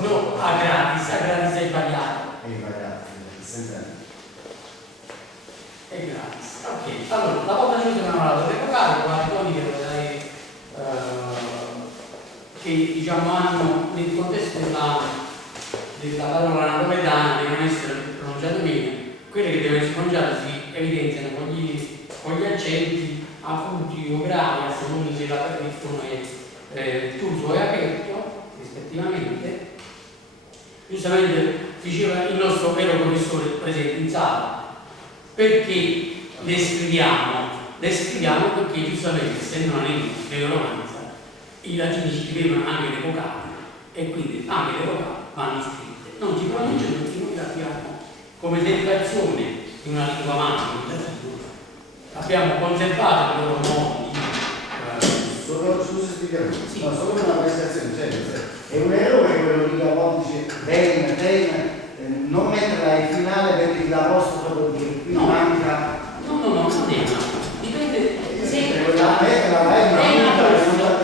No, a gratis è sbagliato. È sbagliato, è gratis. Ok, allora, la volta che abbiamo lavorato le vocali, quali toni che diciamo hanno nel contesto della parola napoletana devono essere pronunciate bene, quelle che devono essere pronunciate si evidenziano con gli accenti acuti o gravi a seconda se il tono è chiuso o è aperto rispettivamente. Giustamente diceva il nostro vero professore presente in sala, perché le scriviamo perché giustamente essendo una lingua di romanza i latini scrivevano anche le vocali e quindi anche le vocali vanno scritte, non si pronunciano perché noi le abbiamo come derivazione di una lingua madre, abbiamo conservato i loro modi. Scusa spiegare, sì. No, solo una prestazione, cioè, è un errore quello lì che a volte dice non metterla in finale perché l'apostrofo che qui manca. No, non è, dipende sempre quella metterla è una multa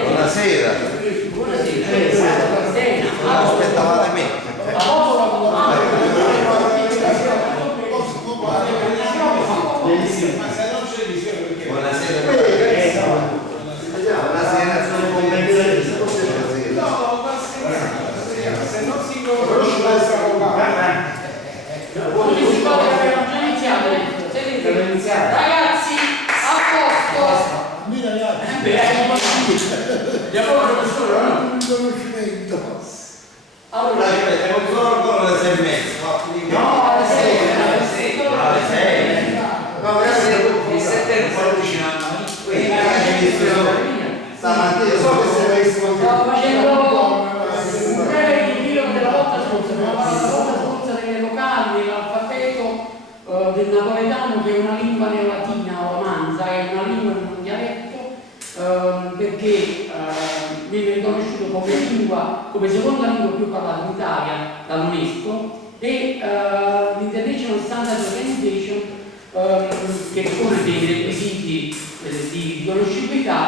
buonasera. Buonasera. Aspettavate me. Ma se non c'è visione perché? Buonasera. Buonasera, sono convenzionati. No, ma se non si conosce la strada. Ragazzi, a posto. Andiamo al professore, no? Allora, Siamo solo ancora alle 6:30. no, alle 6. Alle 6. No, grazie. Il settembre sta avvicinando. Stamattina so che se avessi Stavo facendo un breve ritiro della volta scorsa delle vocali dell'alfabeto del napoletano, che è una lingua neolatina o romanza, è una lingua di un dialetto perché viene riconosciuto come seconda lingua più parlata in Italia dall'UNESCO e l'International Standard Organization che pone dei requisiti di riconoscibilità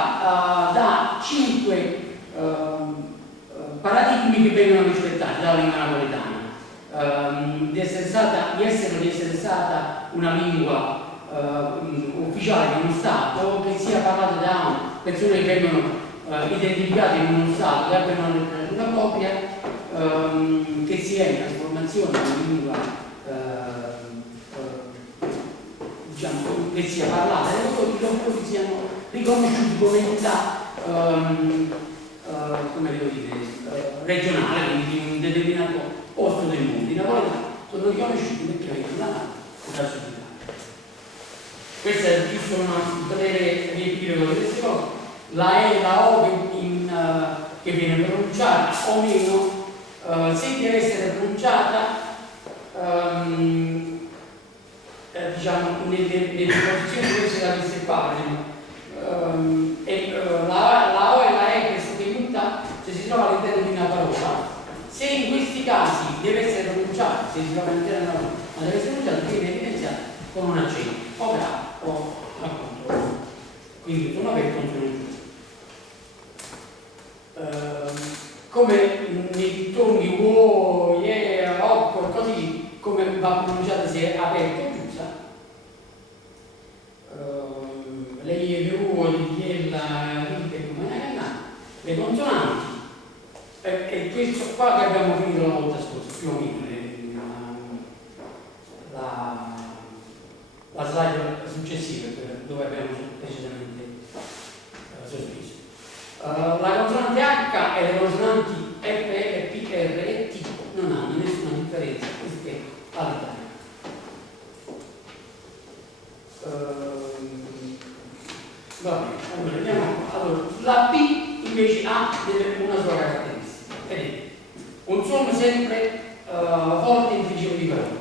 dà 5 paradigmi che vengono rispettati dalla lingua napoletana, di essere stata una lingua ufficiale di uno Stato, che sia parlata da persone che vengono identificate in uno Stato, che abbiano una letteratura propria, che sia in trasformazione di una lingua diciamo, che sia parlata e i lavoratori siano riconosciuti come entità come devo dire, regionale, quindi in un determinato posto del mondo. I napoletani sono riconosciuti perché vengono da Sud Italia. Questo è giusto per poter riempire con queste cose. La E e la O che viene pronunciata o meno, se deve essere pronunciata diciamo nelle posizioni diverse da queste qua, la O e la E pressoché tutta se si trova all'interno di una parola, se in questi casi deve essere pronunciata, se si trova all'interno di una parola, ma deve essere pronunciata, viene evidenziata con un accento, o grave o appunto, quindi sono aperto o sono chiuso. Come nei toni O, yeah, op, così come va pronunciata se è aperta o chiusa. Lei è U, le consonanti e questo qua che abbiamo finito la volta scorsa, più o meno la slide successiva dove abbiamo precisamente sospeso. La consonante H e le consonanti F, L, P, R e T non hanno nessuna differenza rispetto all'italiano. Va bene, allora vediamo. Allora, la P invece ha una sua caratteristica. Vedete, un suono sempre forte e incisivo di parola.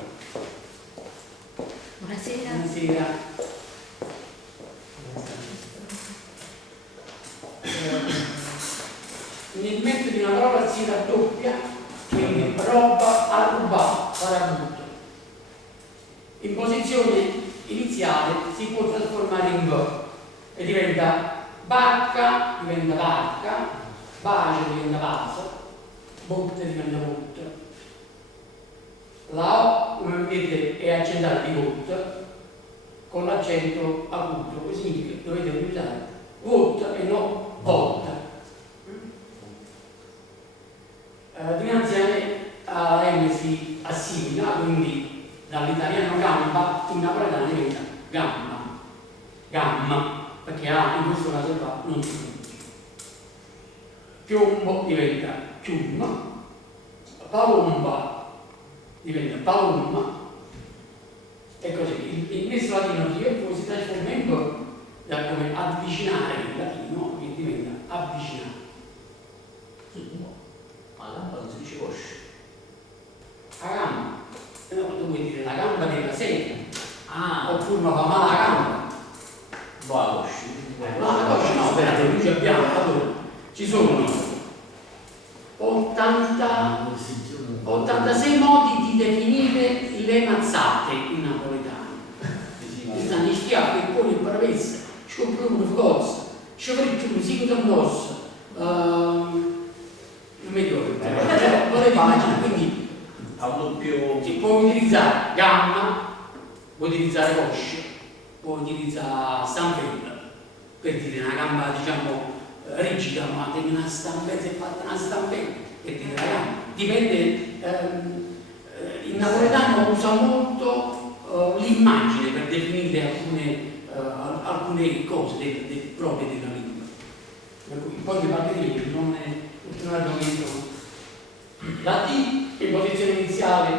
Buonasera. Buonasera. Nel mezzo di una parola si raddoppia, quindi roba a rubare, farabutto. In posizione iniziale si può trasformare in V e diventa barca, diventa barca, bacio diventa vaso, botte diventa botte. La O, come vedete, è accentata di botte con l'accento acuto, questo significa che dovete utilizzare volta e non volta. Dinanzi a M si assimila, quindi dall'italiano gamba in napoletano diventa gamma, gamma, perché A in questo caso qua non si pronuncia. Piombo diventa chiumma, palomba diventa palomma, e così. Il messo latino che poi si trasforma in B da come avvicinare il latino, che diventa avvicinare. Ma la non si dice cosce. La gamba, no, tu vuoi dire la gamba della seta, Ah, oppure una fa male la gamba. boh, la cosce. No, la coscia no, aspettate, qui abbiamo, allora, ci sono 86 modi di definire le mazzate in napoletano. Ci stanno gli schiaffi, il pugno, il paravessa, scoprire forza, sciopero, sicuto addosso, non mi ricordo, volete immaginare, quindi Ha un doppio. si può utilizzare gamma, può utilizzare coscia, può utilizzare stampella, per dire una gamba diciamo rigida, ma tiene una stampella, se fatta una stampella, per dire la gamba. Dipende, il napoletano usa molto l'immagine per definire alcune cose proprie della lingua. Per cui poi mi parli di me, non è un argomento. La T in posizione iniziale,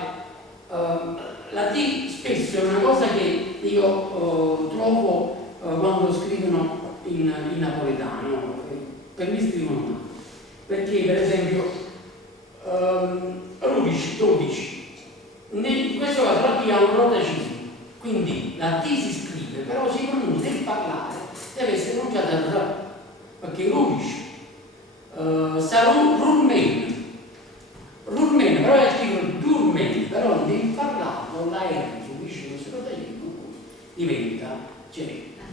la T spesso è una cosa che io trovo quando scrivono in napoletano, per me scrivono, perché per esempio 11, 12, in questo caso la T ha un rotacismo, quindi la T si scrive, però si pronuncia nel parlare, deve essere pronunciata al R, perché 11 sarà un Rulmen, però è scritto Durmen, però nel parlato la R subisce questo rotacismo, diventa, cioè,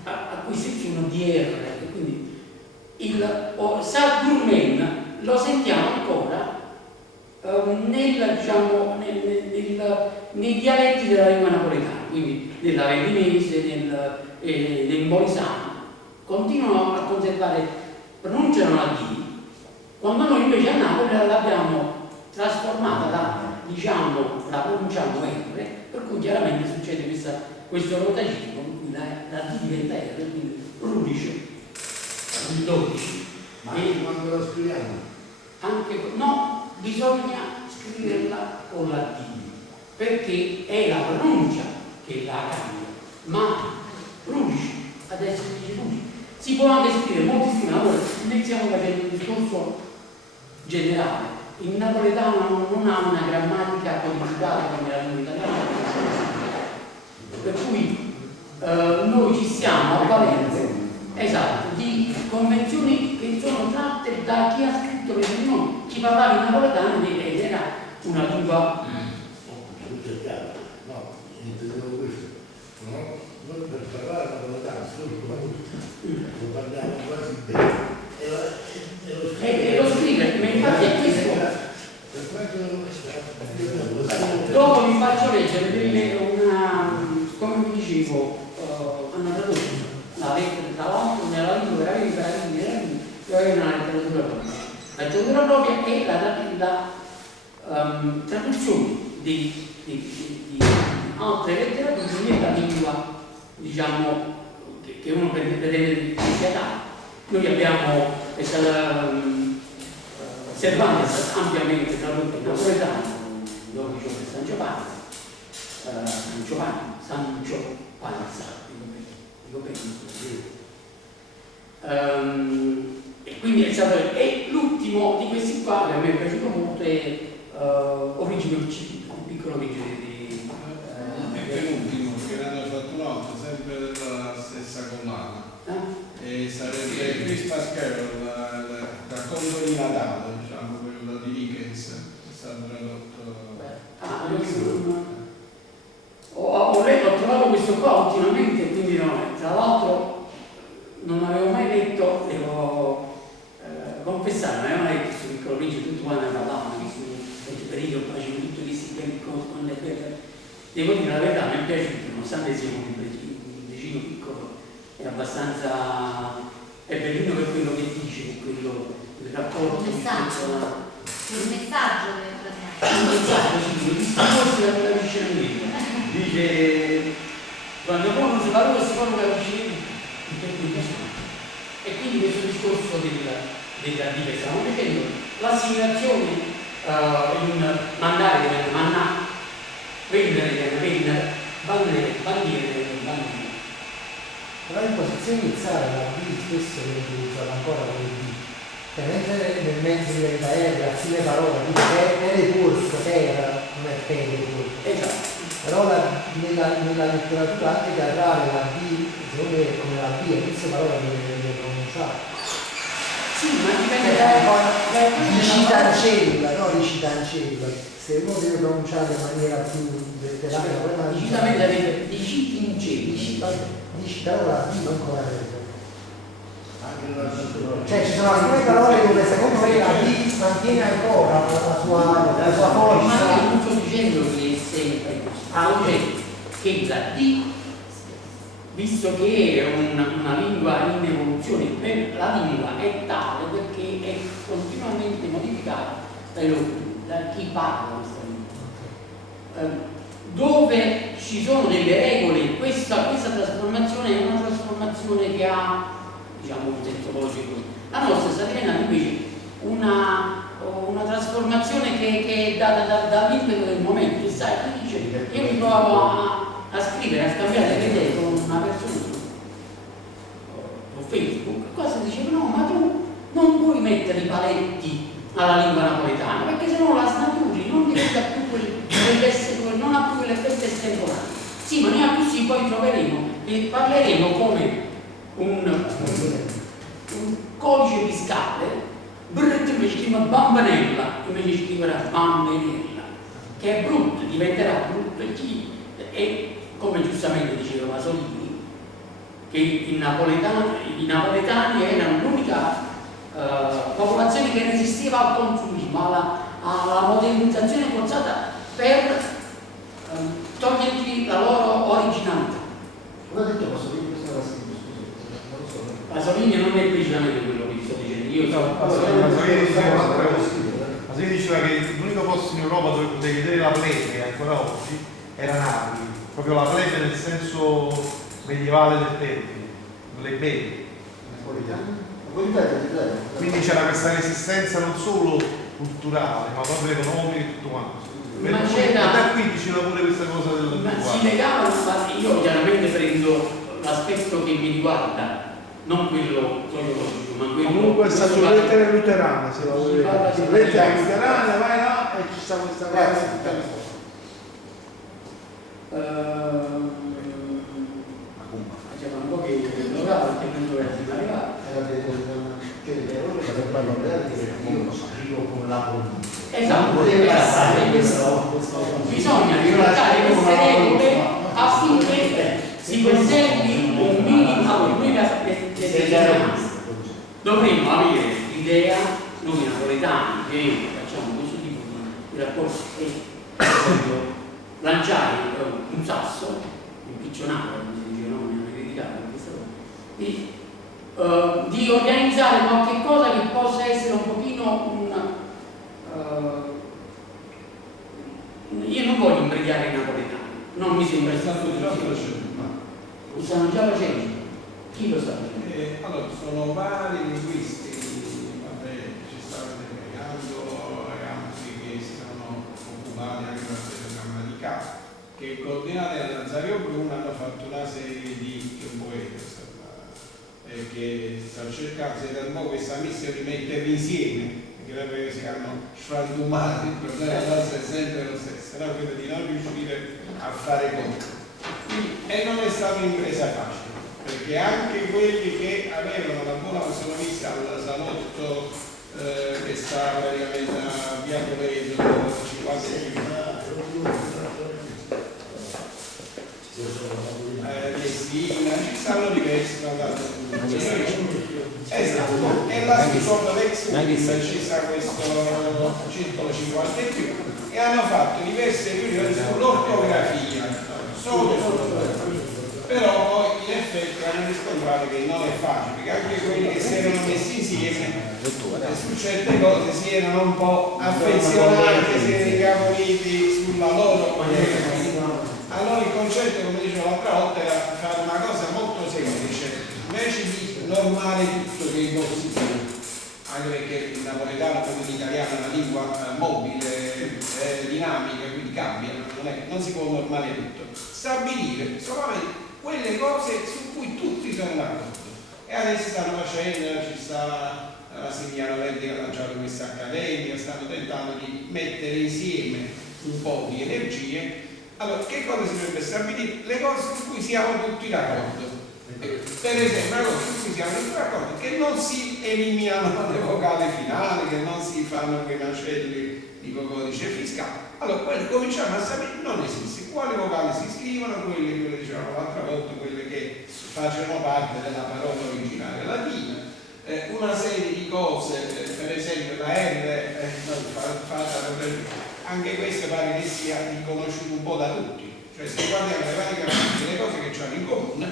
acquisisce uno DR, quindi il Sadurmen lo sentiamo ancora diciamo, nei dialetti della lingua napoletana, quindi nella vendinese, nel molisano, continuano a conservare, pronunciano la D, quando noi invece a Napoli l'abbiamo trasformata diciamo, la pronunciamo R, per cui chiaramente succede questo rotagismo, per cui la D diventa R, quindi rudice, il 12. Ma E quando la scriviamo? anche, no, bisogna scriverla con la D, perché è la pronuncia che la cambia, ma rudice, adesso si dice rudice. Si può anche scrivere, molti scrivono, allora iniziamo facendo un discorso generale. Il napoletano non ha una grammatica codificata come la lingua italiana, per cui noi ci stiamo avvalendo, esatto, di convenzioni che sono tratte da chi ha scritto per noi, chi parlava in napoletano ed era una lingua. Tutto è chiaro. No, intendevo questo. No? Noi per parlare napoletano, solo lo parliamo quasi bene. E lo scrive, ma infatti è questo. Dopo vi faccio leggere come vi dicevo, hanno tradotto la lettera tra l'altro nella lingua veramente una letteratura propria. La letteratura propria è la traduzione di altre letterature nella lingua, diciamo, che uno pretende che sia tale. Noi abbiamo Cervantes ampiamente tradotto in napoletano, Don Giovanni San Giovanni, dico bene. E quindi è l'ultimo di questi qua che a me è piaciuto molto, è Origine Occidente, un piccolo origine di è l'ultimo, che ne hanno fatto un altro, sempre della stessa collana. E sarebbe Christmas Carol, il racconto di Natale, diciamo, quello di Dickens, che è stato tradotto. Ho trovato questo qua ultimamente, quindi no, tra l'altro non avevo mai letto, devo confessare messaggio, ma non è che su Piccolo Principe tutti quanti ne parlavano, che su quel periodo facevano tutti questi belli cose con le belle. Devo dire la verità, mi è piaciuto, nonostante sia un vicino piccolo, è abbastanza, è bellino per quello che dice, per quello, il rapporto. Il messaggio che Il messaggio, sì, il discorso della vicina dice, quando uno si parla si parla della vicina, e quindi questo discorso della difesa, stiamo facendo l'assimilazione in mandare come manna, vendere come vendere, bandiere. La imposizione iniziale la B spesso viene utilizzata ancora come B, cioè mentre nel mezzo diventa la fine parola, tipo è corso, era, non è corso. Esatto. Però nella letteratura anche teatrale la B, secondo me come la B è questa parola viene pronunciata. Sì, ma dipende Ricitancella, no ricitancella. Se uno deve pronunciare in maniera più letterale, dici parola B non corretta. Cioè ci sono alcune parole dove secondo me la B mantiene ancora la sua forza. Ma io non sto dicendo che è sempre così, che la D, visto che è una lingua in evoluzione, la lingua è tale perché è continuamente modificata da chi parla questa lingua. Dove ci sono delle regole, questa trasformazione è una trasformazione che ha, diciamo, un senso logico. La nostra sta diventando invece una trasformazione che è data dall'impeto del momento. Sai, tu dice, io mi trovavo a scrivere, a scambiare le idee con una persona su Facebook, qua si diceva no, ma tu non puoi mettere i paletti alla lingua napoletana, perché sennò la snaturi, non diventa più quell'essere, non ha più quell'effetto estemporaneo. Sì, ma noi a così poi troveremo e parleremo come un codice fiscale, brutto invece scrive bambanella, invece scriverà bambanella, che è brutto, diventerà brutto e come giustamente diceva Pasolini, che i napoletani erano l'unica popolazione che resisteva al consumismo, alla modernizzazione forzata per togliergli la loro originalità. Come ha detto Pasolini, questa era scritto, non lo so. Pasolini non è precisamente quello che sto dicendo, io Pasolini diceva che l'unico posto in Europa dove potevi vedere la plebe ancora oggi era Napoli, proprio la plebe nel senso medievale del termine, le plebe. Quindi c'era questa resistenza non solo culturale, ma proprio economica e tutto quanto. Ma c'era, da qui diceva pure questa cosa del ma si legava, io chiaramente prendo l'aspetto che mi riguarda, non quello sociologico, ma quello. Comunque è stato lettere luterane, se lo vuoi vedere. Lettere luterane, vai là e ci sta questa cosa. Faceva un po' che lavorava perché non doveva arrivare. Io scrivo con la pronuncia. Esatto, bisogna rispettare queste regole affinché si conservi un minimo dovremmo avere l'idea, noi napoletani che facciamo questo tipo di rapporti e lanciare un sasso, impiccionare, come si dice, non mi hanno criticato questa cosa, di organizzare qualche cosa che possa essere un pochino io non voglio imbrigliare i napoletani, non mi sembra stato già facendo. Lo stanno già facendo? Chi lo sta facendo? Allora, sono vari linguisti, vabbè, ci stanno impiegando ragazzi che si sono occupati anche della grammaticale, che coordinati a Nazario Bruna hanno fatto una serie di poeti che stanno cercando un po' questa missione di metterli insieme, perché si hanno frantumati, il problema nostro è sempre lo stesso, no? Quindi di non riuscire a fare conto. E non è stata un'impresa facile, perché anche quelli che avevano una buona sono visti al salotto che sta praticamente a Via Toledo, quasi Messina, ci stanno diversi esatto, e là sopra l'ex UIL ci sta questo circolo 50 e più, e hanno fatto diverse riunioni sull'ortografia, solo sull'ortografia. Però poi in effetti hanno riscontrato che non è facile, perché anche quelli che si erano messi insieme su certe cose si erano un po' affezionati, si erano incaponiti sulla loro maniera. Allora il concetto, come dicevo l'altra volta, era fare una cosa molto semplice, invece di normare tutto che i bossi siano, anche perché il napoletano come l'italiano è una lingua mobile, dinamica, quindi cambia, non si può normare tutto. Stabilire solamente quelle cose su cui tutti sono d'accordo. E adesso stanno facendo, ci sta Massimiliano Verdi che ha lanciato questa accademia, stanno tentando di mettere insieme un po' di energie. Allora, che cosa si dovrebbe stabilire? Le cose su cui siamo tutti d'accordo. Per esempio, una cosa su cui siamo tutti d'accordo, che non si eliminano le vocali finali, che non si fanno quei macelli di codice fiscale. Allora, quello cominciamo a sapere, non esiste. Quali vocali si scrivono, quelle che dicevamo l'altra volta, quelle che facevano parte della parola originale latina, una serie di cose, per esempio la R, anche questo pare che sia riconosciuto un po' da tutti, cioè se guardiamo le varie le cose che hanno in comune,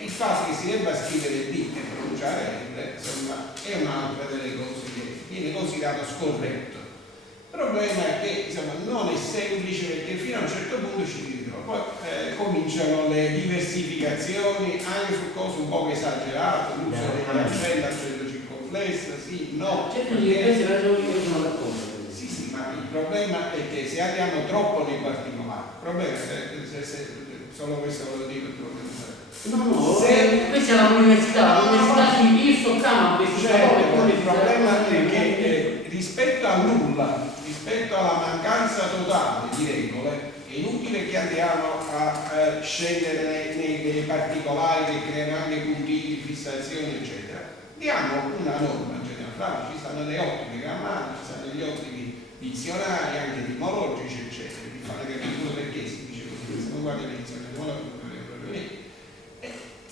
il fatto che si debba scrivere D e pronunciare R, insomma, è un'altra delle cose che viene considerato scorretto. Il problema è che insomma, non è semplice, perché fino a un certo punto ci ritrovo. Poi cominciano le diversificazioni anche su cose un po' esagerate, l'uso dell'accento, accento circonflesso, sì, no. Sì, ma il problema è che se andiamo troppo nei particolari, il problema è se solo questo lo dico tu. No, questa è l'università io sto calmo, certo, il problema è che rispetto al nulla, rispetto alla mancanza totale di regole, è inutile che andiamo a scendere nei particolari che creano anche puntini, fissazioni, eccetera. Diamo una norma generale, ci stanno le ottime grammatiche, ci stanno gli ottimi dizionari, anche etimologici, eccetera. Vi fate capire pure perché si dice così, se non guardate le dizionari etimologici,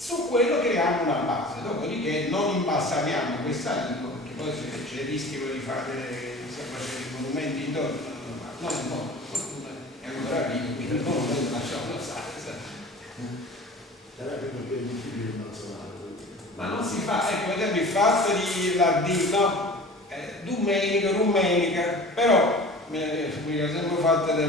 su quello creiamo una base, dopodiché non imbalsamiamo questa lingua, perché poi c'è il rischio di fare, stiamo facendo i monumenti intorno, non un po', fortuna è ancora vivo, quindi il monumento lasciamo stare. Ma non si fa, ecco, per esempio il fatto di la D, no? Domenica, rumenica, però mi ha sempre fatto di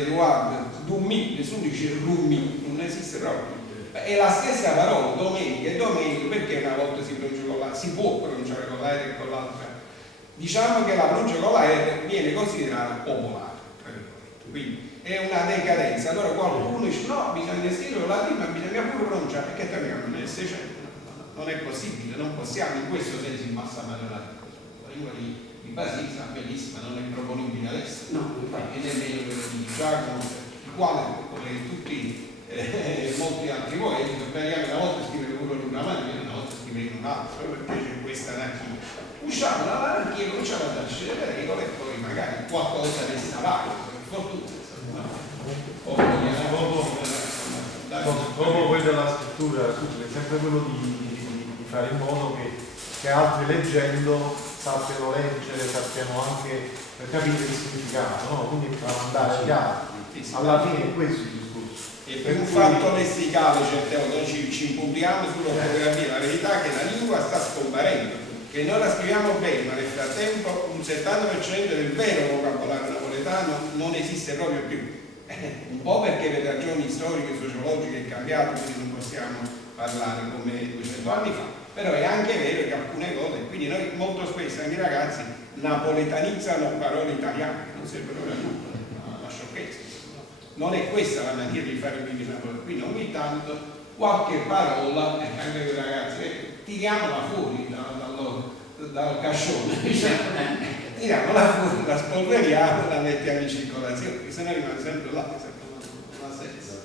Eduardo, Dummi, nessuno dice Rummi, non esiste proprio. È la stessa parola, domenica e domenica, perché una volta si pronuncia con la, si può pronunciare con la R e con l'altra. Diciamo che la pronuncia con la R viene considerata popolare, quindi è una decadenza. Allora qualcuno dice no, bisogna scrivere la D, ma bisogna pure pronunciare, perché torniamo nel 600, non è possibile, non possiamo in questo senso imbalsamare la lingua di Basile, è bellissima, non è proponibile adesso, no, e nemmeno quello di Giacomo, il quale, come tutti molti altri poeti, speriamo una volta scrivere uno in una maniera, una volta scrivere in un'altra, perché c'è questa anarchia. Usciamo dall'anarchia, cominciamo a darci le regole e poi magari qualcosa resta valido, per fortuna. Proprio poi della scrittura, è sempre quello di fare in modo che altri leggendo sappiano leggere, sappiano anche per capire il significato, no? Quindi tramandare gli altri. Alla fine è questo il discorso. E per un fatto lessicale certe volte noi ci impuntiamo sull'ortografia, la verità è che la lingua sta scomparendo, che noi la scriviamo bene, ma nel frattempo un 70% del vero vocabolario napoletano non esiste proprio più. Un po' perché per ragioni storiche e sociologiche è cambiato, quindi non possiamo parlare come 200 anni fa, però è anche vero che alcune cose, quindi noi molto spesso anche i ragazzi napoletanizzano parole italiane che non servono a nulla, una sciocchezza. Non è questa la maniera di fare il napoletano, quindi ogni tanto qualche parola, anche per i ragazzi, tiriamola fuori dal cascione, tiriamola fuori, la spolveriamo e la mettiamo in circolazione, perché se no rimane sempre là, sempre una senza.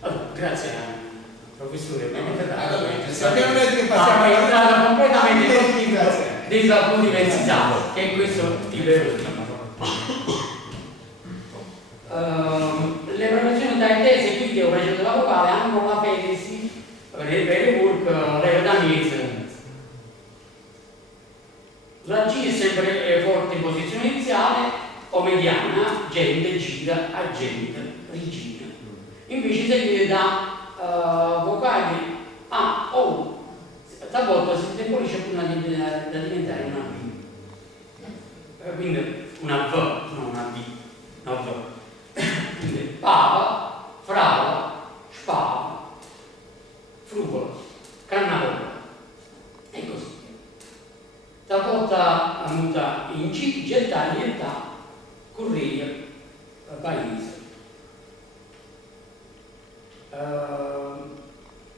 Allora, grazie professore, Sappiamo che passiamo è entrata completamente dentro l'università, che è questo tipo di le professioni da intese, quindi ho preso la vocale, hanno la Penesi, per il work, Leo Daniele La G è sempre forte in posizione iniziale o mediana, gente, gira, agente, rigida. Invece seguite da vocali A o talvolta si indemolisce da diventare una B. Quindi una V, non una B. Una V. Quindi pava, frava, spava, frugola, cannavola e così. Talvolta muta in G, gettare, iniettare, correre, paese.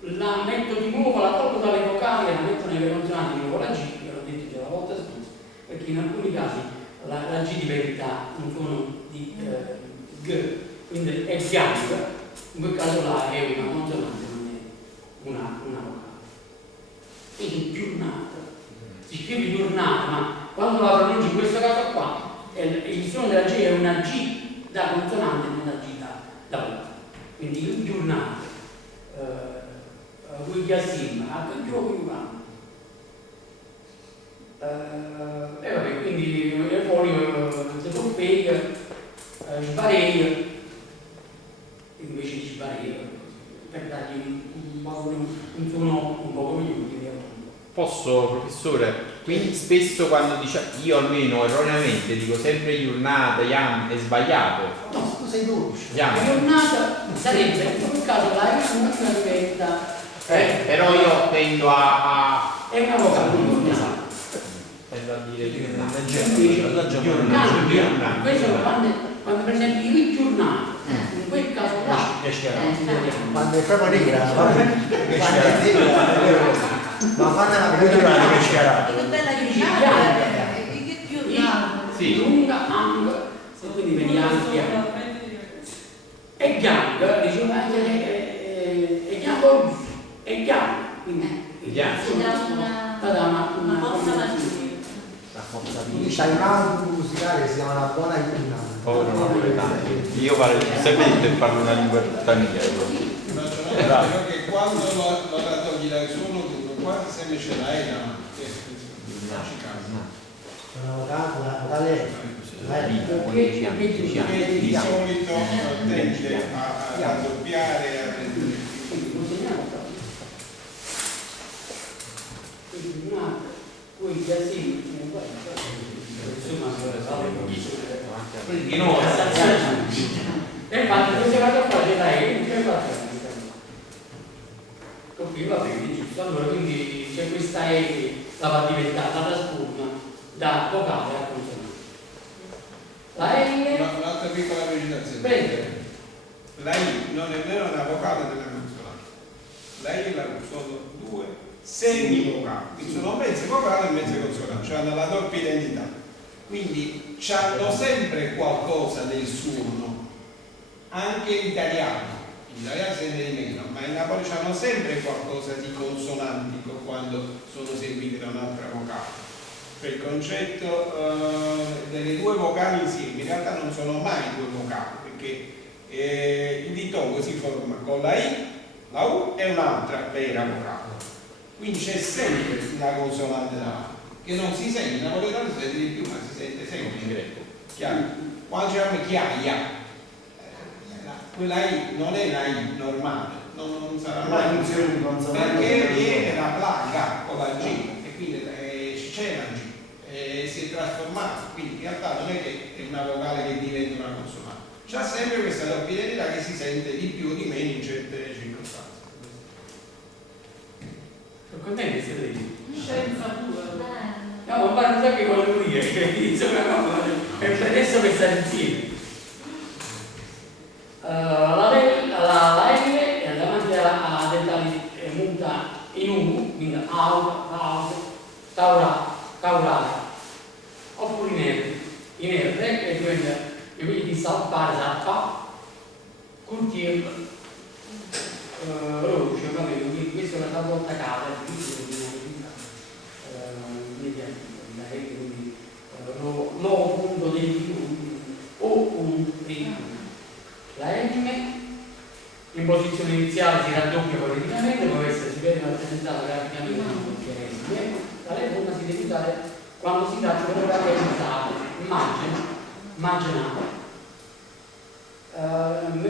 La metto di nuovo, la tolgo dalle vocali e la metto nelle consonanti di nuovo la G, ve l'ho detto già la volta scorsa, perché in alcuni casi la G diventa un suono di G, quindi è gang, in quel caso là è una consonante, non è una vocale. Quindi giornata, si scrive giornata, ma quando la pronunci in questo caso qua, il suono della G è una G da consonante, non una G da vocale. Quindi giornata, Gugliasim, a che gioco vanno? E vabbè, quindi e poi se colpei, sbarei, invece di sbarei, per dargli un suono un po' migliore. Posso, professore? Quindi spesso quando io almeno erroneamente dico sempre giornata, yam, è sbagliato. No, tu sei dolce. Yam. La giornata sarebbe, in quel caso la risoluzione diventa... però io tendo a... È una vocale, tendo a dire giornata. Cambia. Questo quando per esempio il giornato, in quel caso là, Quando è proprio nera, quando è nera, ma fanno la Che bella giornata, che giornata. Sì. lunga, ang, quindi vedi anche e gang, diciamo anche e gang, e gang, quindi Una forza maggiore. c'è un album musicale che si chiama La Buona Luna. Povero napoletano. Io sempre detto che parlo una lingua straniera. Però che quando la togli dal suono quasi sempre ce l'hai davanti. Una vocale, Perché di solito tende a raddoppiare e a prendere poi Di nuovo, e infatti queste cose qua ce l'hai, che va bene, giusto? Allora quindi c'è questa E la va diventata da spugna, da vocale a consonante. La L, un'altra piccola precisazione. prende, La I non è nemmeno una vocale della consonante. La I sono due semivocali, quindi sono mezze vocali e mezze consonanti, cioè hanno la doppia identità. Quindi hanno sempre qualcosa del suono, anche in italiano. In italiano si sente di meno, ma in Napoli hanno sempre qualcosa di consonantico quando sono seguiti da un'altra vocale. Cioè il concetto delle due vocali insieme in realtà non sono mai due vocali, perché il dittongo si forma con la I, la U e un'altra vera vocale. Quindi c'è sempre una consonante davanti, che non si sente, in napoletano si sente di più, ma si sente sempre in greco. Chiaro? Quando diciamo chiaia, quella I non è la I normale, non sarà mai funzione di consonante, perché viene la plaga con la G e quindi c'è la G e si è trasformata, quindi in realtà non è che è una vocale che diventa una consonante, c'ha sempre questa doppia identità che si sente di più o di meno in certe circostanze. sono contenti di essere lì. Scienza pura. No, ma guarda che volevo dire, che insomma, è per adesso per stare insieme. La L è davanti a dentali muta in U, quindi caurale, oppure in R, che diventa invece di salpare, salpa, curtir, roce, va bene, quindi questa è una volta cade, quindi lo punto del più o un primo. La M in posizione iniziale si raddoppia politicamente, può essere si vede rappresentata graficamente come M. La lettera si deve usare quando si tratta di opere realizzate, immaginate.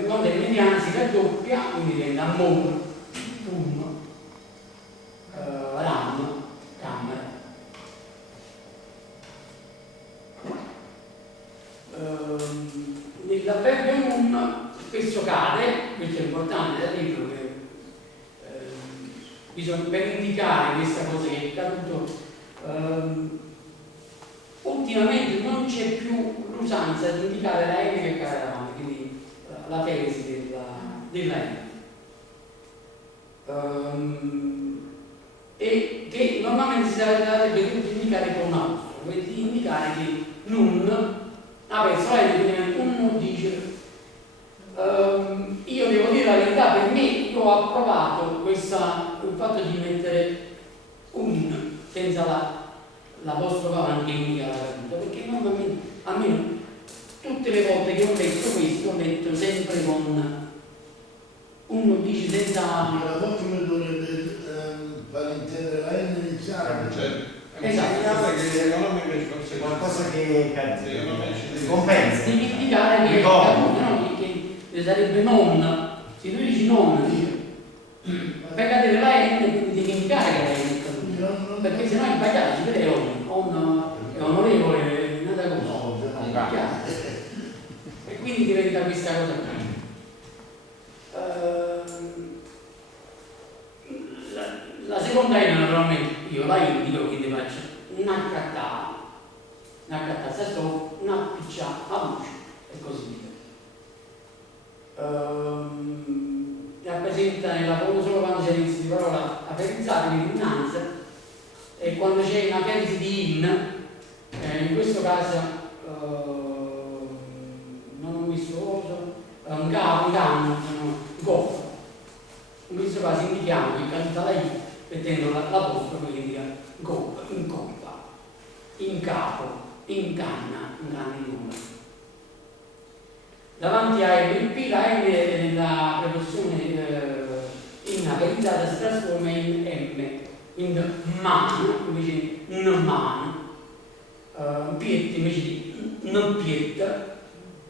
Quando il mediano si raddoppia, quindi diventa mol, ram, camera. L'avverbio un spesso cade, questo è importante da dirlo, che bisogna, per indicare questa cosa che è caduto, ultimamente non c'è più l'usanza di indicare la M che cade davanti, quindi la tesi della M. E che normalmente si dovrebbe indicare con un altro, quindi indicare che non verso la M quindi uno dice io devo dire la verità, per me io ho approvato il fatto di mettere un senza l'apostrofo anche indica la caduta, perché normalmente almeno tutte le volte che ho letto questo ho letto sempre con uno dice senza La prossima dovrebbe far intendere la N iniziale. esatto, che secondo me invece forse qualcosa che secondo me ci compensa. devi indicare che è caduto, no? Che sarebbe non, se tu dici non, dici per cadere la N, quindi devi indicare che la N è caduta, perché sennò è sbagliato, si vede è onorevole, nada cosa, e quindi diventa questa cosa qui. La seconda N naturalmente io la indico, quindi faccio un HTA, sesto, un APC, a luce e così via. Rappresenta solo quando c'è l'inizio di parola aferizzata, quindi innanzi, e quando c'è una aferisi di in questo caso non ho visto un ganno, un goffo. In questo caso indichiamo che caduta la I mettendo l'apostrofo che indica in coppa, in capo, in canna, in nulla. Davanti a P la M nella preposizione inaperizzata si trasforma in M, in man invece di man, piet invece di non piet,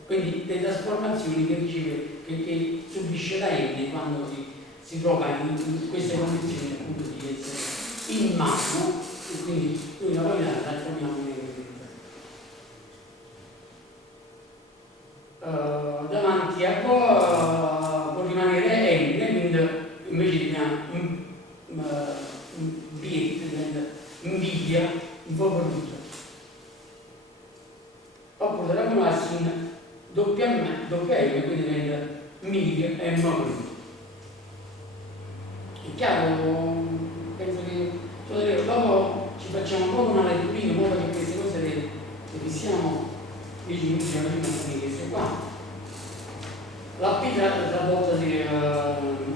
quindi le trasformazioni che riceve, che subisce la N quando si trova in queste condizioni appunto di essere in mano, e quindi noi la parola la trasformiamo in davanti a può rimanere N, quindi invece di invidia, in forma brutta. Oppure trasformarsi in doppia M, quindi diventa miglior e brutto. È chiaro? Penso che dopo ci facciamo un po' una letturina, un po' perché queste cose le fissiamo 10 minuti prima di questo qua. La P tradotta si è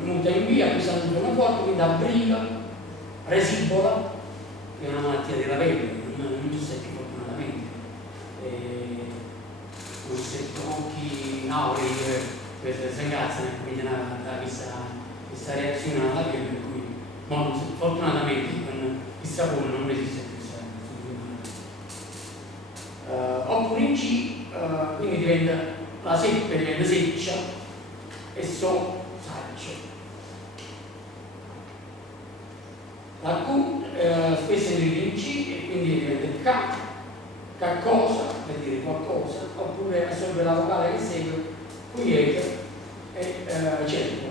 venuta in via, questa non forte, quindi abriga, resibola, che è una malattia della pelle, non ci sei più fortunatamente. Con occhi aurei per sangazzare, quindi da questa reazione alla pelle, per cui fortunatamente il sapone non esiste più. Oppure in C, quindi diventa la seppe, diventa seccia e saccio. La Q spesso è in C e quindi diventa qualcosa, per dire qualcosa, oppure assorbe la vocale che segue, quiete e cerco.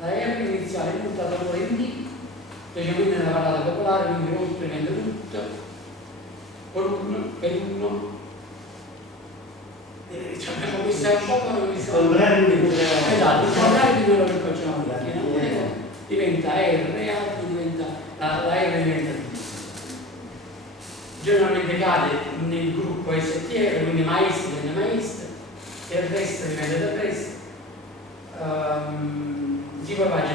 La R iniziale è mutata allora in D, specialmente nella parlata popolare, quindi oltre diventa tutto. Per uno abbiamo questa un po' come questa contrario di quello esatto, il contrario di quello che facciamo perché diventa R, altro diventa la R diventa D. Generalmente cade nel gruppo STR, quindi maestro diventa maestra, terrestre diventa terrestre, si propaga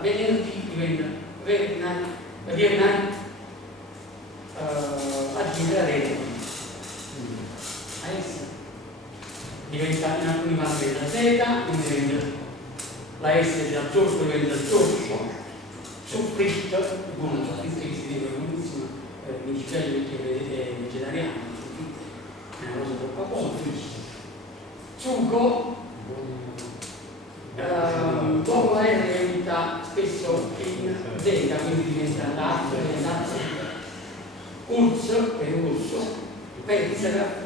venerdì diventa vernani, agire la rete diventa in alcuni casi la seta, quindi diventa la S da zorzo diventa zorzo, soffritto, buono, soffritto si dice benissimo, Urs è russo, Petzera,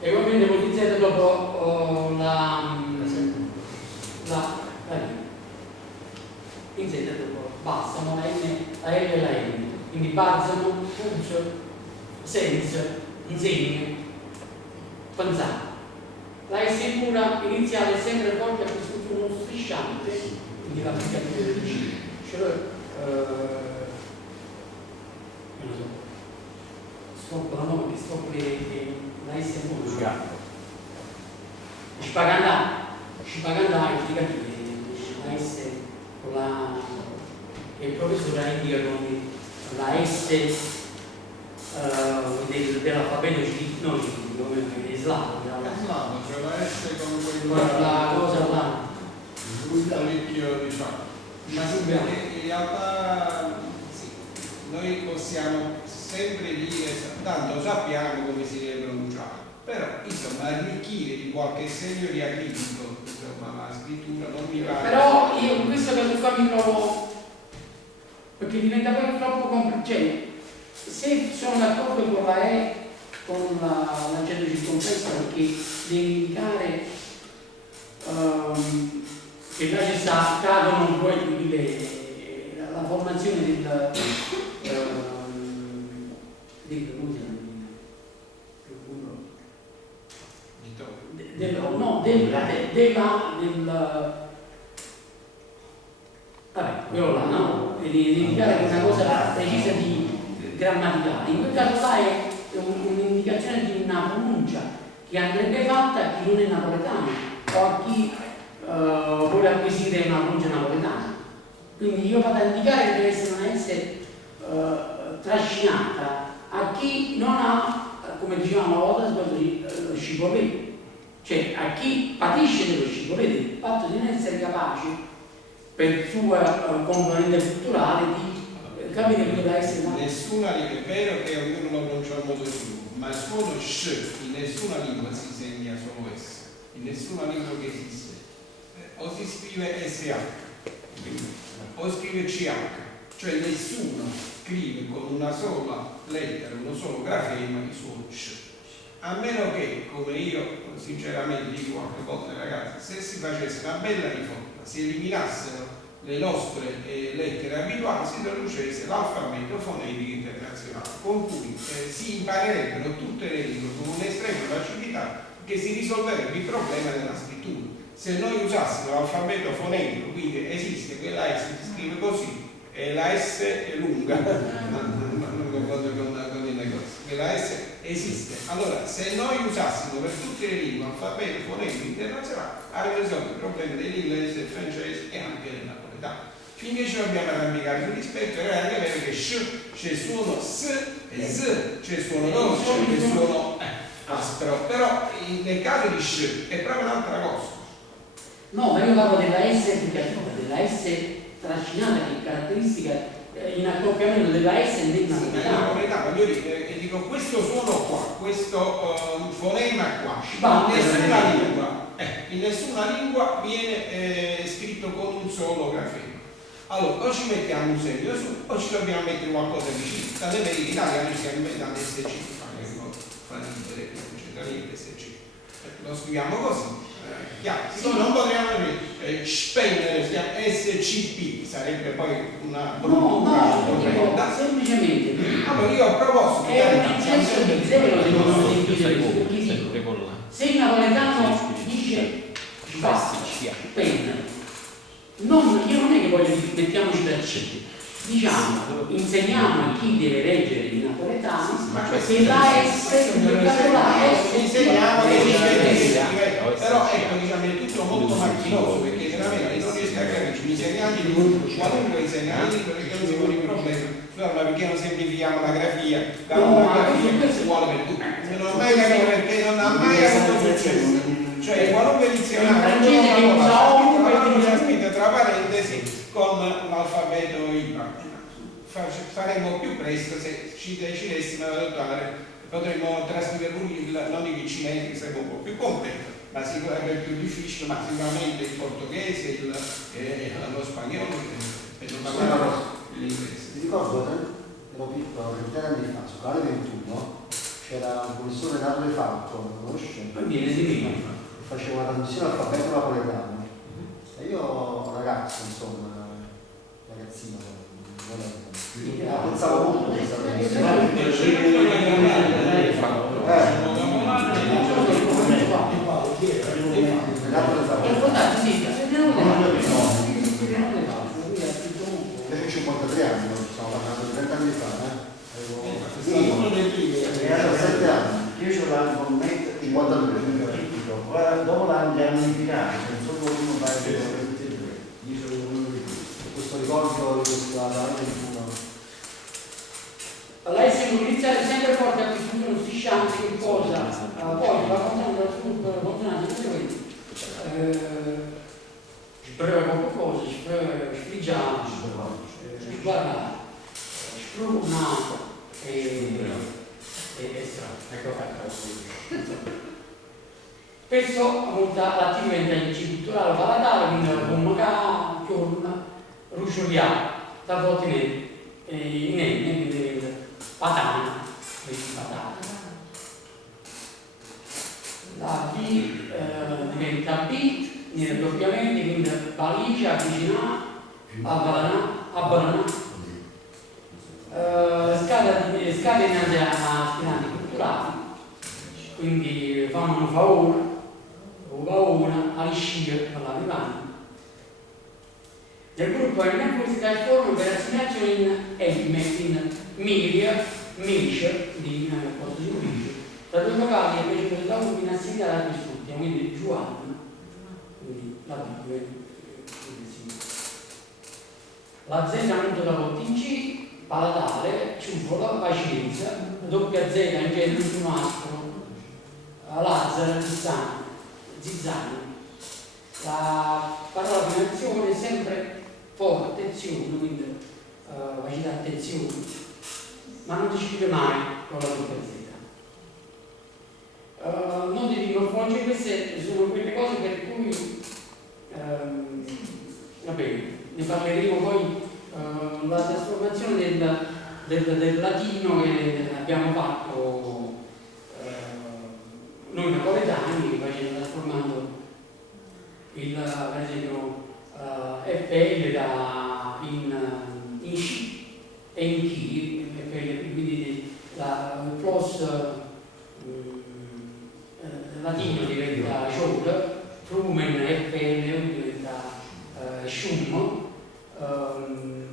e ovviamente ipotizzate dopo la in Z dopo bastano la L e la N, quindi Balsamo, Fus, Sens, Insegno, Panzano. La S pura iniziale è sempre forte a costruire uno strisciante, quindi la piccatura del C, non so, stop la nome, stop la S pura. Spaganda è indicativo, la S con la che il professore indica con la S dell'alfabeto come slavo, Cioè la S con la cosa là. il parecchio diciamo. Ma in realtà sì, noi possiamo sempre dire, tanto sappiamo come si deve pronunciare, però insomma arricchire di qualche segno diacritico, insomma la scrittura non mi pare. Però io in questo caso qua mi trovo, perché diventa poi troppo complicato, cioè se sono d'accordo con la E, con l'accento circonflesso, perché deve indicare che là ci sta, cadono poi la formazione del vabbè, quello là, no? Di indicare che è una cosa precisa di grammaticale. In quel caso là è un'indicazione di una pronuncia che andrebbe fatta a chi non è napoletano o a chi vuole acquisire una pronuncia napoletana. Quindi io vado a indicare che deve essere una S trascinata a chi non ha, come dicevamo la volta scorsa, lo scivolè, cioè a chi patisce dello scivolè, del fatto di non essere capace per sua componente culturale di capire che deve essere una... Nessuna lingua, è vero che ognuno lo pronuncia in modo suo, ma il suono sh in nessuna lingua si segna solo S, in nessuna lingua che esiste. O si scrive SH, o scrive CH, cioè nessuno scrive con una sola lettera, uno solo grafema il suono sh. A meno che, come io sinceramente dico qualche volta ai ragazzi, se si facesse una bella riforma, si eliminassero le nostre lettere abituali, si traducesse l'alfabeto fonetico internazionale, con cui si imparerebbero tutte le lingue con un'estrema facilità che si risolverebbe il problema della scrittura. Se noi usassimo l'alfabeto fonetico, quindi esiste quella S, si scrive così, e la S è lunga, non confondo con il negozio, che la S esiste. Allora, se noi usassimo per tutte le lingue l'alfabeto fonetico internazionale, avremmo risolto il problema dell'inglese, del francese e anche del napoletano. Finché ci dobbiamo arrampicare sul rispetto, è anche vero che c'è il suono S e Z, c'è il suono dolce, c'è il suono aspro, però nel caso di sh è proprio un'altra cosa. No, ma io parlo della S applicativa, della S trascinata, che è caratteristica in accoppiamento della S nel napoletano. E dico, questo suono qua, questo fonema qua, in nessuna lingua viene scritto con un solo grafema. Allora, o ci mettiamo un segno su, o ci dobbiamo mettere qualcosa vicino. Tant'è vero che in Italia noi stiamo inventando SC, fa ridere, non c'entra niente SC. Lo scriviamo così. Siccome non potremmo spegnere, si chiama SCP, sarebbe poi una no, semplicemente. Allora io ho proposto è un eccesso di zelo secondo me, se il napoletano dice penna, io non è che voglio mettiamoci da C, diciamo, insegniamo a chi deve leggere il napoletano che la S, insegniamo che però ecco, diciamo, è tutto molto macchinoso, perché veramente non riesco a capire, mi insegnanti qualunque insegnanti, perché non si pone il problema, perché non semplifichiamo la grafia, la grafia si vuole per tutti, non ho mai capito perché non ha mai avuto successo, cioè qualunque dizionario non c'è scritto tra parentesi con l'alfabeto IPA. Faremo più presto se ci decidessimo ad adottare, potremmo trascrivere non dico il cinese che sarebbe un po' più completo, ma sicuramente più difficile, ma sicuramente il portoghese, lo spagnolo e non parlare l'inglese. Ti ricordo ero piccolo, 30 anni fa, su Canale 21, c'era un professore Nato De Fatto, lo conoscete? Viene di prima. Faceva una trasmissione alfabeto napoletano. E io, ragazzo, insomma, ragazzino, pensavo molto a questa Io ho 53 anni, stiamo parlando di 30 anni fa, Uno dei primi. Era 7 anni. Io ho l'anno con me 52. Dopo l'anno di anni finali, non so come uno fa tutti e due. Io sono uno di più. Questo ricordo di questa anno 21. Allora siamo iniziati sempre forte a questo punto strisciante che cosa, poi va contando la sviluppo consonante spreve poche cose, sfrigiamo, sguardare, sprunato e strano, ecco fatto. Spesso appunto l'attività culturale palatale, quindi gomma, chiorna, ruscioliato, talvolta in quindi patana, patata. La B diventa B, viene doppiamente, quindi valigia, avvicinare, abbanare. Scade innanzi a aspiranti culturali, quindi fanno un favore, o paura, aliscire per la vivante. Nel gruppo M si trasforma per assimilazione in elme, in milia, mice, di posto di mice, tra due vocali e invece da un in assimilare a quest'ultimo, quindi Giovanni, quindi la Bibbia, la Z appunto da volte in C, palatale, ciufola, pazienza, doppia Z in genere un altro, Lazzaro, zizzani. La parola di azione è sempre forte, attenzione, quindi facile attenzione, ma non si scrive mai con la doppia Z. Non ti dico, oggi queste sono quelle cose per cui va bene, ne parleremo poi. La trasformazione del latino che abbiamo fatto noi napoletani, trasformando per esempio FL in C e in chi, quindi il plus latino diventa Scholl, Frumen FL diventa Schum.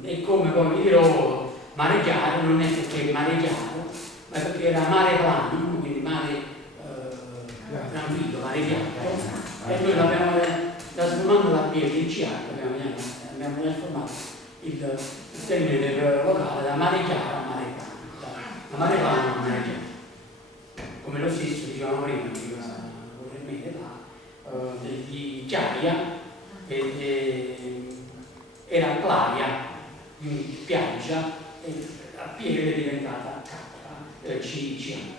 E come poi vi dirò, mare chiaro non è perché mare chiaro, ma perché era mare plano, quindi mare tranquillo, mare chiaro. E noi l'abbiamo trasformato la P in CH, abbiamo trasformato il termine del vocale da mare chiaro a mare plano, da mare plano a mare chiaro. Come lo stesso dicevamo prima, di chiaia, era Claria, quindi piaggia, e a piede è diventata CCA.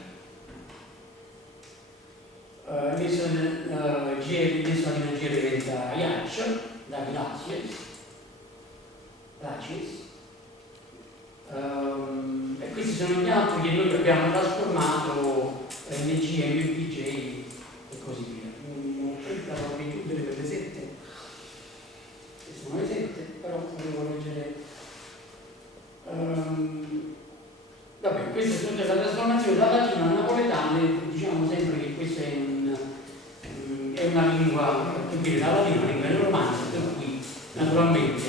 Adesso la G diventa Iac, da Glacies. E questi sono gli altri che noi abbiamo trasformato in G, in PJ e così via. Non ho chiudere per le 7. Sono le 7, però volevo leggere. Vabbè, questa è tutta la trasformazione da latino a napoletano, diciamo sempre che questa è una lingua, che viene dalla latino, una lingua romanza, per cui naturalmente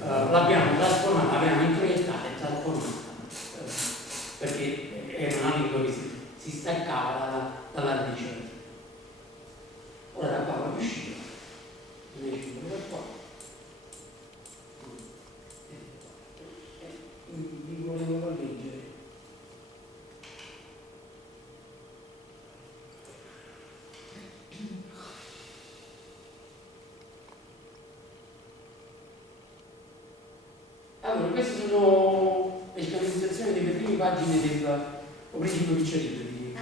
l'abbiamo trasformata, l'abbiamo introiettata e trasformata, perché era una lingua che si staccava dalla radice. Ora da qua va uscire, invece da qua. Vi volevo leggere. Allora, queste sono le scanalizzazioni delle prime pagine del Principe Picciarito di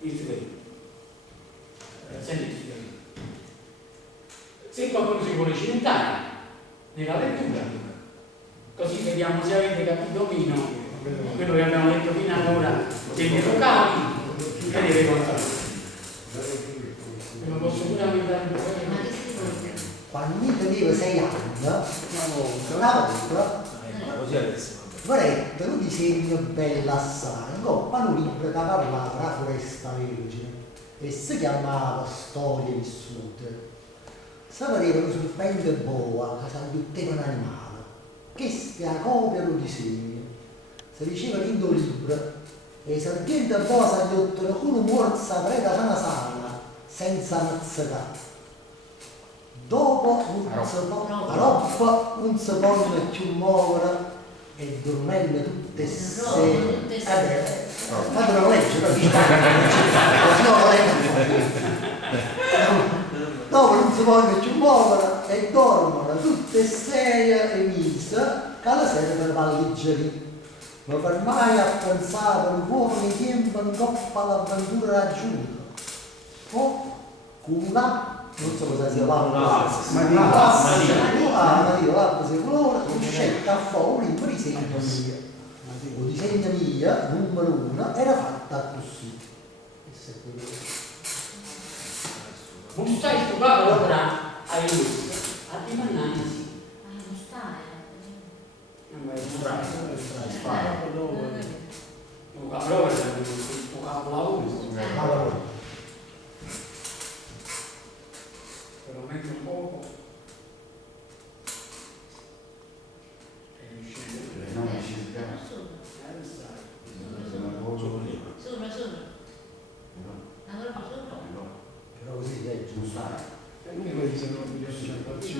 Istituto. Se qualcuno si vuole cimentare nella lettura, così vediamo se avete capito o meno quello che abbiamo detto fino ad ora degli locali e delle console. Non posso pure aumentare un po'. Quando io tenevo 6 anni, una volta, Così adesso. Loretto lo disegno bella assai, coppa un libro che parlava della foresta vergine e si chiamava Storie vissute. Si vedevano sul pente boa che si abbiutteva un animale, che stia copia lo disegno. Si diceva in un libro e i serpienti boa si abbiuttano con un morsa preda sana sana, senza mazzicare. Dopo non si può più muovere e dormendo tutte e sei. Fate una legge, dopo non si vogliono più muovere e dormono tutte e 6 e misa che la sera per valleggiare. Ma per mai a pensare un uomo di tempo in coppa all'avventura raggiunta. O con una non so cosa sia l'altro, l'altro si colora, uscetta a fuori un disegno mio. Il disegno mio, numero 1, era fatta così. Non stai studiando l'opera ai lui, a dimannanzi. Non stai. Non vai a studiare. Un capolavoro è un capolavoro. Veramente un poco e riuscite Non ci spiega. Sopra. Allora sopra. Però così legge, non sta. Sì.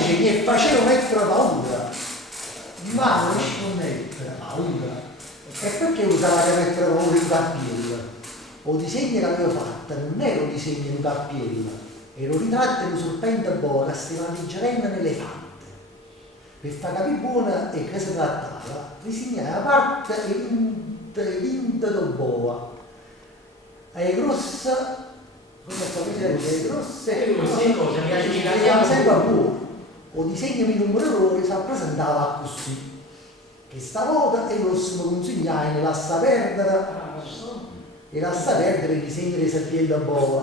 Dice che faceva mettere paura, ma non ci mettere paura. E perché usava che mettere paura in cappiello? O disegno che avevo fatto non era un disegno in cappiello, era un ritratto di un serpente boa che stava leggerendo un elefante. Per far capire buona e che si trattava, disegnava la parte l'intero boa. E grossa, come sto dicendo, le grosse cosa mi vediamo sempre a buono. O disegno di numero errore si rappresentava così. Che stavolta è il prossimo consegnare e lascia perdere il disegno dei serpienti a boa.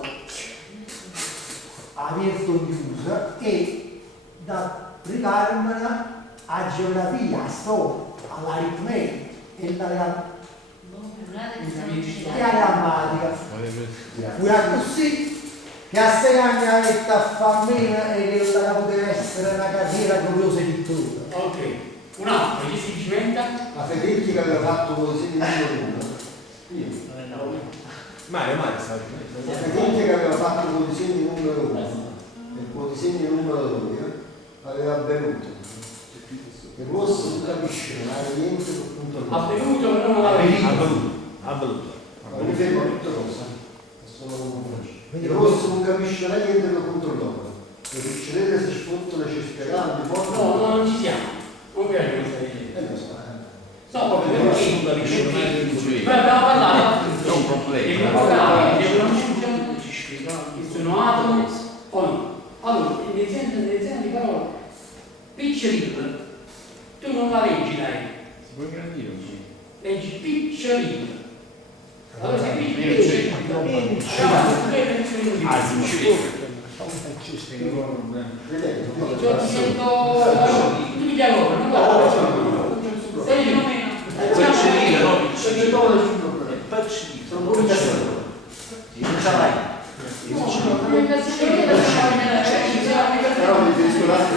Aperto in chiusa e da ricarmena a geografia, a storia, all'aritmetica e alla grammatica. Pure così che a 6 anni ha detto a far meno e che la poteva essere una carriera gloriosa di tutto. Ok, un altro, chi si cimenta? La Federici che aveva fatto con i segni numero 1. Io. Mario La Federici che aveva fatto con i segni numero 1 e con i segni numero 2 aveva bevuto. Il rosso non capisce, non ha niente sul punto rosso. Ha bevuto ma non l'ha bevuto. Mi fermo tutto rosa. Il rosso non capisce niente del controllore. Le piccerelle si sfottano, ci spiegano, No, non ci siamo. Non piace questa idea. No, proprio perché abbiamo parlato È un problema. di vocali che non ci sono atomi o no. Allora, nell'esempio di parola piccerino, tu non la leggi dai. Si può ingrandire un po'? Leggi piccerino. Allora se piccerino, tu mi dai loro, non va. Sei più o meno. sono pure castello. Non ce l'hai. Però mi riferisco all'altra.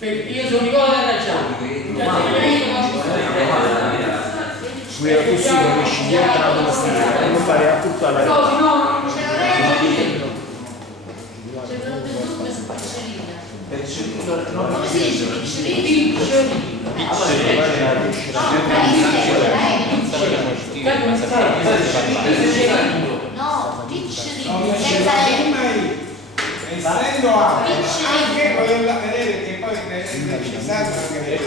Io sono Nicola Raggiani. Qui era così come scimmiottato la strada, non fare a tutta la No, se no, Come si dice piccerino? che cosa sappiamo No, pitch No, di ma senza essendo alto, anche quella, vedete che poi ci sanno che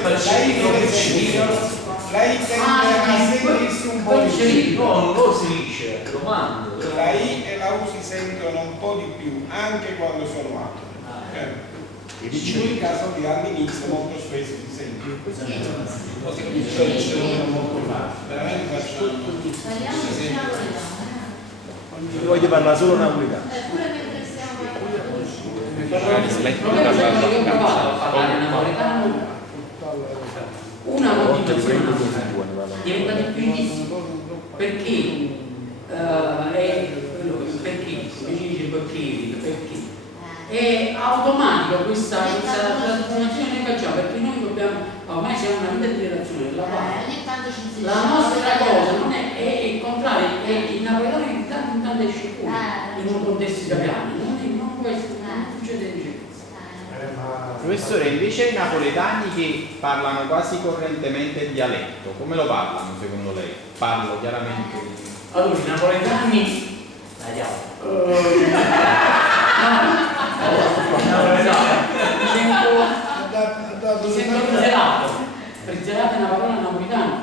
la I tende a sentirsi un po' di più. No, non si dice, lo mando. La I e la U si sentono un po' di più anche quando sono alte. In quel caso lì all'inizio molto spesso si sente. Veramente facciamo. Parliamo di napoletano. Io voglio parlare solo napoletano. Pure mentre stiamo parlando. Il problema è che io ho provato a parlare napoletano una motivazione diventa difficilissimo perché perché è automatico questa trasformazione che facciamo, perché noi dobbiamo, ormai siamo una vita di relazione della quale Ogni tanto ci si la nostra cosa non è il contrario, è il napoletano che di tanto in tanto esce fuori in un contesto italiano, non può essere, non succede di Professore, invece i napoletani che parlano quasi correntemente il dialetto, come lo parlano secondo lei? Parlo chiaramente. Allora, i napoletani Frizzelato è una parola napoletana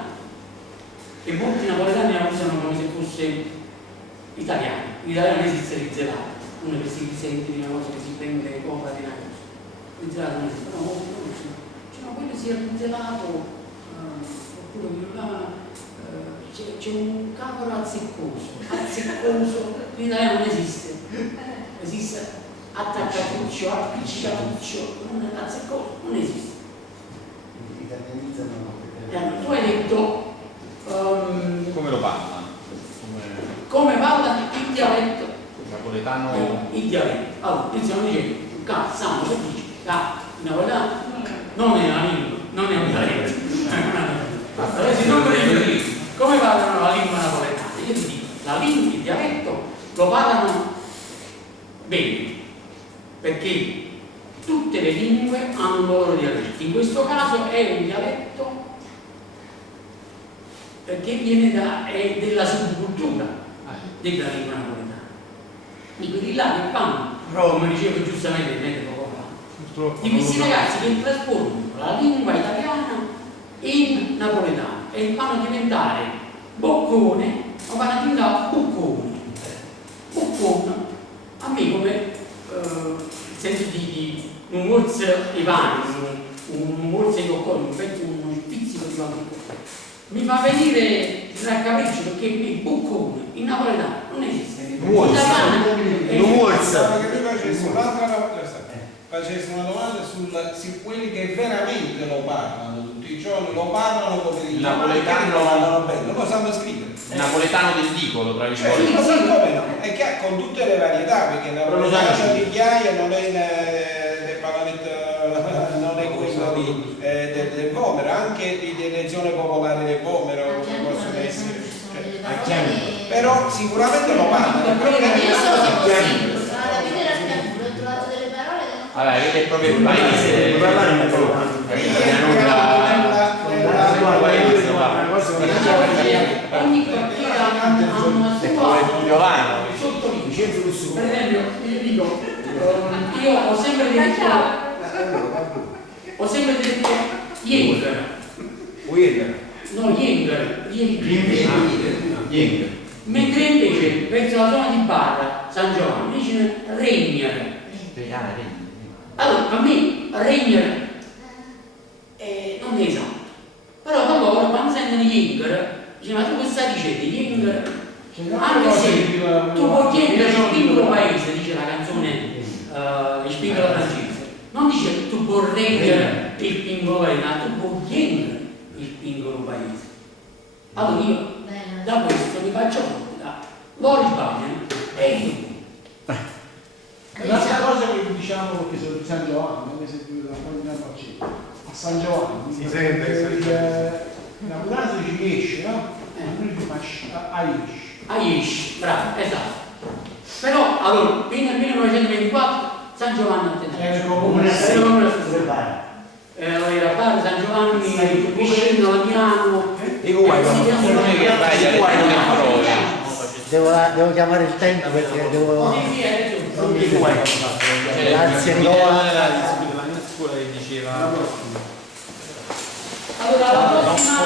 e molti napoletani la usano come se fosse italiano. In italiano non esiste frizzelato, uno che si sente di una cosa che si prende compra di una cosa. Frizzelato non esiste, però molti non usano. Cioè, ma quello sia frizzelato oppure quello là. C'è un cavolo azzeccoso, in italiano non esiste, esiste attaccapuccio, appiccicapuccio, azzeccoso, non esiste. Tu hai detto Come lo parlano? come parlano il dialetto Napoletano. il dialetto. Allora, iniziamo dicendo cazzamo, che dici? Il napoletano non è una lingua, non è un dialetto. Allora, se non prendi come parlano la lingua napoletana? Io ti dico, la lingua, il dialetto lo parlano bene, perché tutte le lingue hanno un loro dialetto. In questo caso è un dialetto perché è della subcultura della lingua napoletana. Di quelli là che fanno, come dicevo giustamente il medico poco fa, di questi ragazzi che trasformano la lingua italiana in napoletano e fanno diventare boccone, o fanno diventare buccone. Buccone, a me come il senso di un morso di pane, un morso di coccone, un pezzo, uno pizzico di pane, mi fa venire il raccapriccio perché il buccone in napoletano non esiste. Facessi una domanda su quelli che veramente lo parlano tutti i giorni, lo parlano come il napoletano, lo parlano bene, lo sanno scrivere. Il napoletano del dicolo, tra Cioè, virgolette. lo sanno come no? E che con tutte le varietà, perché il napoletano di Ghiaia non è del Parlamento, non è quello del Vomero, anche delle zone popolari del Vomero possono essere. Però sicuramente lo parlano. Io sono così, alla fine era piaciuto, ho trovato delle parole che non Allora, vede proprio il paese. Ogni quartiere ha una sua Giolano. per esempio, io dico, io ho sempre detto Jenger, no Jenger, mentre invece penso alla zona di Barra, San Giovanni, dice Regner. Allora, per me Regner non è esatto, però da loro quando sentono Jenger, dice ma tu cosa stai dicendo? Jenger, anche se tu puoi chiedere il piccolo paese, dice la canzone il piccolo francese, non dice tu puoi rendere il piccolo paese, ma tu puoi chiedere il piccolo paese. Allora io da questo mi faccio conto, loro sbagliano e io. L'altra cosa che diciamo perché sono di San Giovanni, non mi sentite da un po' di tempo a San Giovanni, Si sente. la mutanza ci esce, no? Noi ci Aish, bravo, esatto. Però allora, fino al 1924 San Giovanni a Tenerife. era comune Era San Giovanni, vicino a Milano. Dico, guarda, non è che vai devo chiamare il tempo perché devo... Non mi Grazie Nicola. La mia scuola che diceva Allora, la prossima...